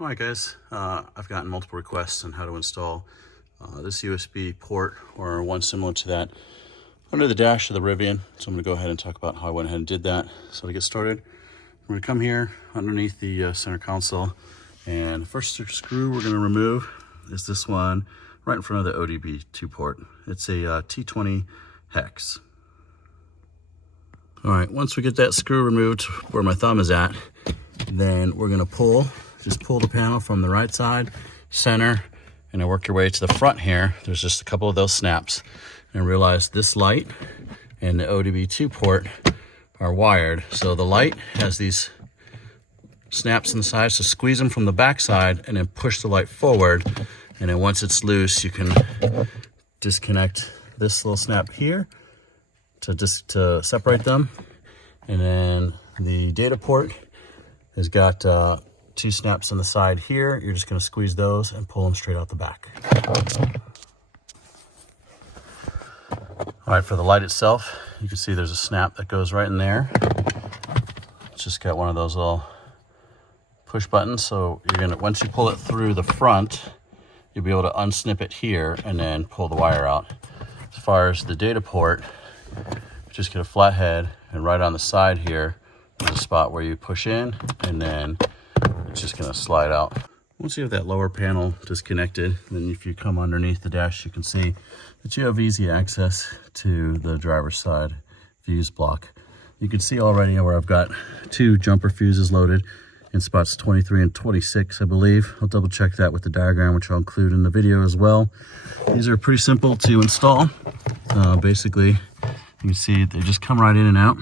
Alright guys, I've gotten multiple requests on how to install this USB port or one similar to that under the dash of the Rivian. So I'm going to go ahead and talk about how I went ahead and did that. So to get started, we're going to come here underneath the center console, and the first screw we're going to remove is this one right in front of the ODB2 port. It's a T20 hex. Alright, once we get that screw removed where my thumb is at, then we're going to just pull the panel from the right side, center, and then work your way to the front here. There's just a couple of those snaps. And realize this light and the ODB2 port are wired. So the light has these snaps in the side, so squeeze them from the back side and then push the light forward. And then once it's loose, you can disconnect this little snap here to separate them. And then the data port has got two snaps on the side here. You're just going to squeeze those and pull them straight out the back. All right, for the light itself, you can see there's a snap that goes right in there. It's just got one of those little push buttons. So you're gonna, once you pull it through the front, you'll be able to unsnip it here and then pull the wire out. As far as the data port, just get a flat head, and right on the side here, there's a spot where you push in, and then it's just gonna slide out. Once you have that lower panel disconnected, then if you come underneath the dash, you can see that you have easy access to the driver's side fuse block. You can see already where I've got two jumper fuses loaded in spots 23 and 26, I believe. I'll double check that with the diagram, which I'll include in the video as well. These are pretty simple to install. Basically, you can see they just come right in and out.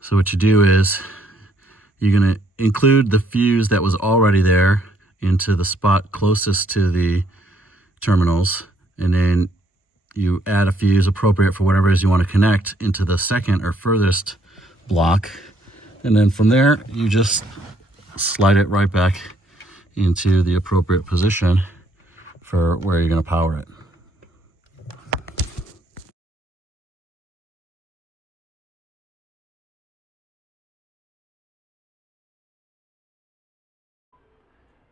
So what you do is you're going to include the fuse that was already there into the spot closest to the terminals, and then you add a fuse appropriate for whatever it is you want to connect into the second or furthest block, and then from there you just slide it right back into the appropriate position for where you're going to power it.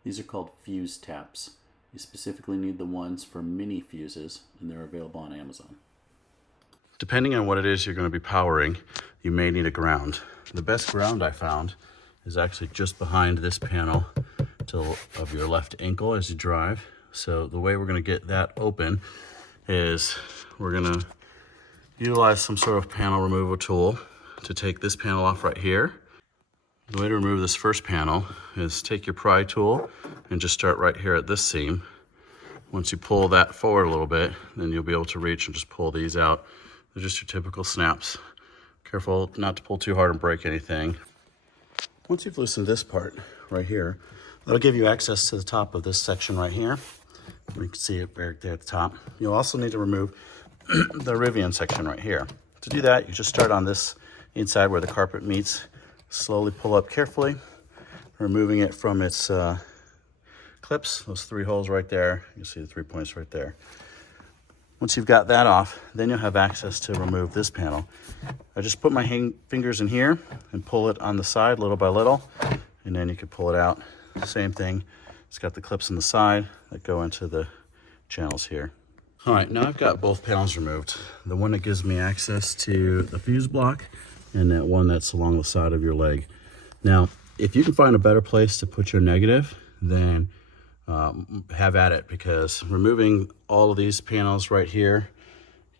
These are called fuse taps. You specifically need the ones for mini fuses, and they're available on Amazon. Depending on what it is you're going to be powering, you may need a ground. The best ground I found is actually just behind this panel of your left ankle as you drive. So the way we're going to get that open is we're going to utilize some sort of panel removal tool to take this panel off right here. The way to remove this first panel is take your pry tool and just start right here at this seam. Once you pull that forward a little bit, then you'll be able to reach and just pull these out. They're just your typical snaps. Careful not to pull too hard and break anything. Once you've loosened this part right here, that'll give you access to the top of this section right here. You can see it right there at the top. You'll also need to remove the Rivian section right here. To do that, you just start on this inside where the carpet meets. Slowly pull up carefully, removing it from its clips, those three holes right there. You see the 3 points right there. Once you've got that off, then you'll have access to remove this panel. I just put my fingers in here and pull it on the side little by little, and then you can pull it out. Same thing, it's got the clips on the side that go into the channels here. All right, now I've got both panels removed. The one that gives me access to the fuse block, and that one that's along the side of your leg. Now, if you can find a better place to put your negative, then have at it, because removing all of these panels right here,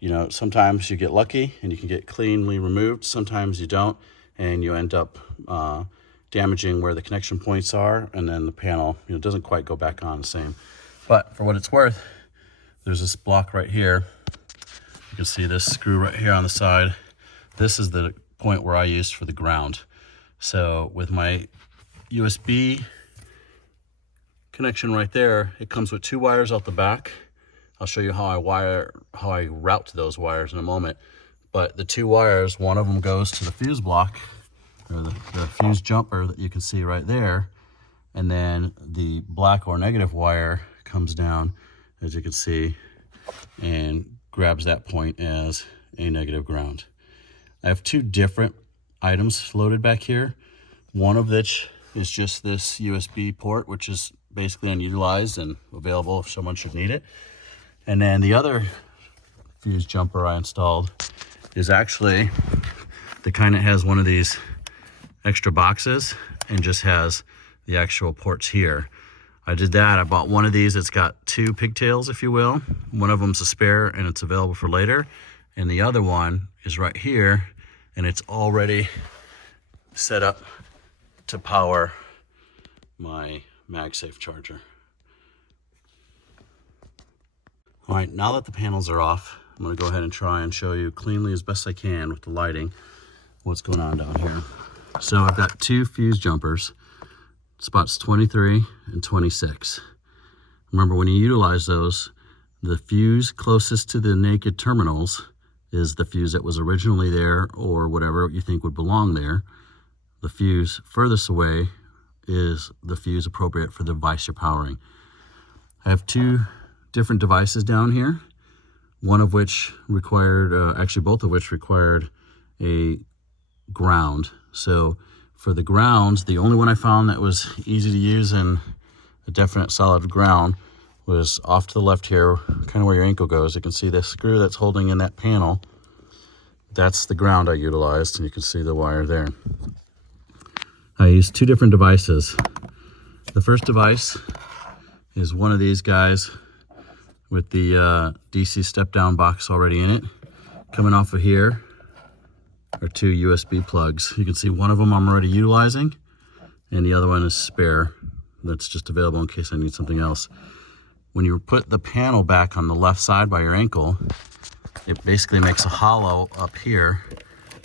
you know, sometimes you get lucky and you can get cleanly removed, sometimes you don't, and you end up damaging where the connection points are, and then the panel, you know, doesn't quite go back on the same. But for what it's worth, there's this block right here. You can see this screw right here on the side. This is the point where I used for the ground. So with my USB connection right there, it comes with two wires out the back. I'll show you how I route those wires in a moment. But the two wires, one of them goes to the fuse block, or the fuse jumper that you can see right there, and then the black or negative wire comes down, as you can see, and grabs that point as a negative ground. I have two different items loaded back here, one of which is just this USB port, which is basically unutilized and available if someone should need it. And then the other fuse jumper I installed is actually the kind that has one of these extra boxes and just has the actual ports here. I did that. I bought one of these. It's got two pigtails, if you will. One of them's a spare and it's available for later. And the other one is right here and it's already set up to power my MagSafe charger. All right, now that the panels are off, I'm gonna go ahead and try and show you cleanly as best I can with the lighting what's going on down here. So I've got two fuse jumpers, spots 23 and 26. Remember, when you utilize those, the fuse closest to the naked terminals is the fuse that was originally there or whatever you think would belong there. The fuse furthest away is the fuse appropriate for the device you're powering. I have two different devices down here, one of which required, actually both of which required a ground. So for the ground, the only one I found that was easy to use and a definite solid ground was off to the left here, kind of where your ankle goes. You can see the screw that's holding in that panel. That's the ground I utilized, and you can see the wire there. I used two different devices. The first device is one of these guys with the DC step-down box already in it. Coming off of here are two USB plugs. You can see one of them I'm already utilizing, and the other one is spare. That's just available in case I need something else. When you put the panel back on the left side by your ankle, it basically makes a hollow up here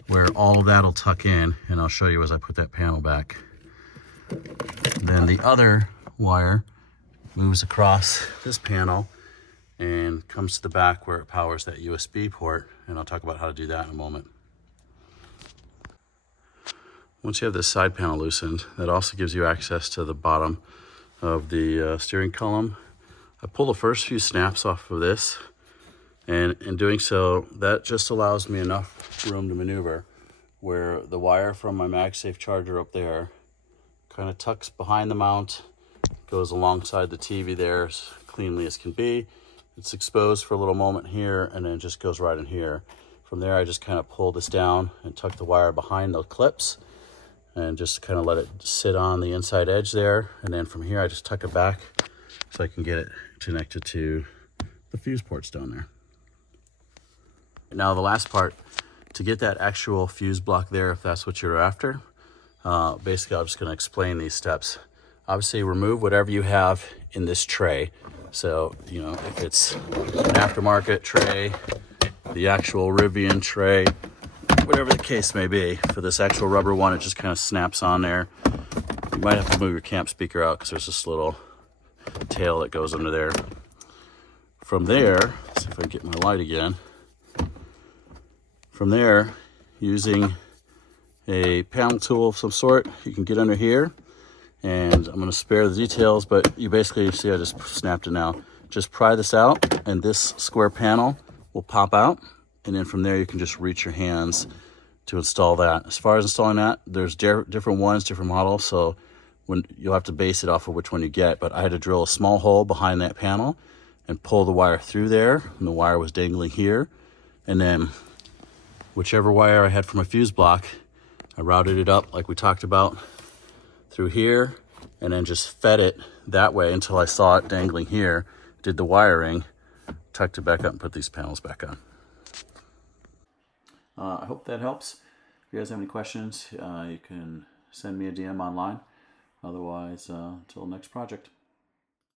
where all of that will tuck in, and I'll show you as I put that panel back. Then the other wire moves across this panel and comes to the back where it powers that USB port, and I'll talk about how to do that in a moment. Once you have this side panel loosened, that also gives you access to the bottom of the steering column. I pull the first few snaps off of this, and in doing so, that just allows me enough room to maneuver where the wire from my MagSafe charger up there kind of tucks behind the mount, goes alongside the TV there as cleanly as can be. It's exposed for a little moment here, and then it just goes right in here. From there, I just kind of pull this down and tuck the wire behind the clips and just kind of let it sit on the inside edge there. And then from here, I just tuck it back so I can get it connected to the fuse ports down there. Now the last part, to get that actual fuse block there, if that's what you're after, basically I'm just going to explain these steps. Obviously remove whatever you have in this tray. So, you know, if it's an aftermarket tray, the actual Rivian tray, whatever the case may be. For this actual rubber one, it just kind of snaps on there. You might have to move your camp speaker out because there's this little tail that goes under there. From there, let's see if I can get my light again. From there, using a panel tool of some sort, you can get under here, and I'm going to spare the details, but you basically see I just snapped it now. Just pry this out, and this square panel will pop out, and then from there you can just reach your hands to install that. As far as installing that, there's different ones, different models, so when you'll have to base it off of which one you get, but I had to drill a small hole behind that panel and pull the wire through there, and the wire was dangling here, and then whichever wire I had from a fuse block, I routed it up like we talked about through here, and then just fed it that way until I saw it dangling here, did the wiring, tucked it back up and put these panels back on. I hope that helps. If you guys have any questions, you can send me a DM online. Otherwise, until next project.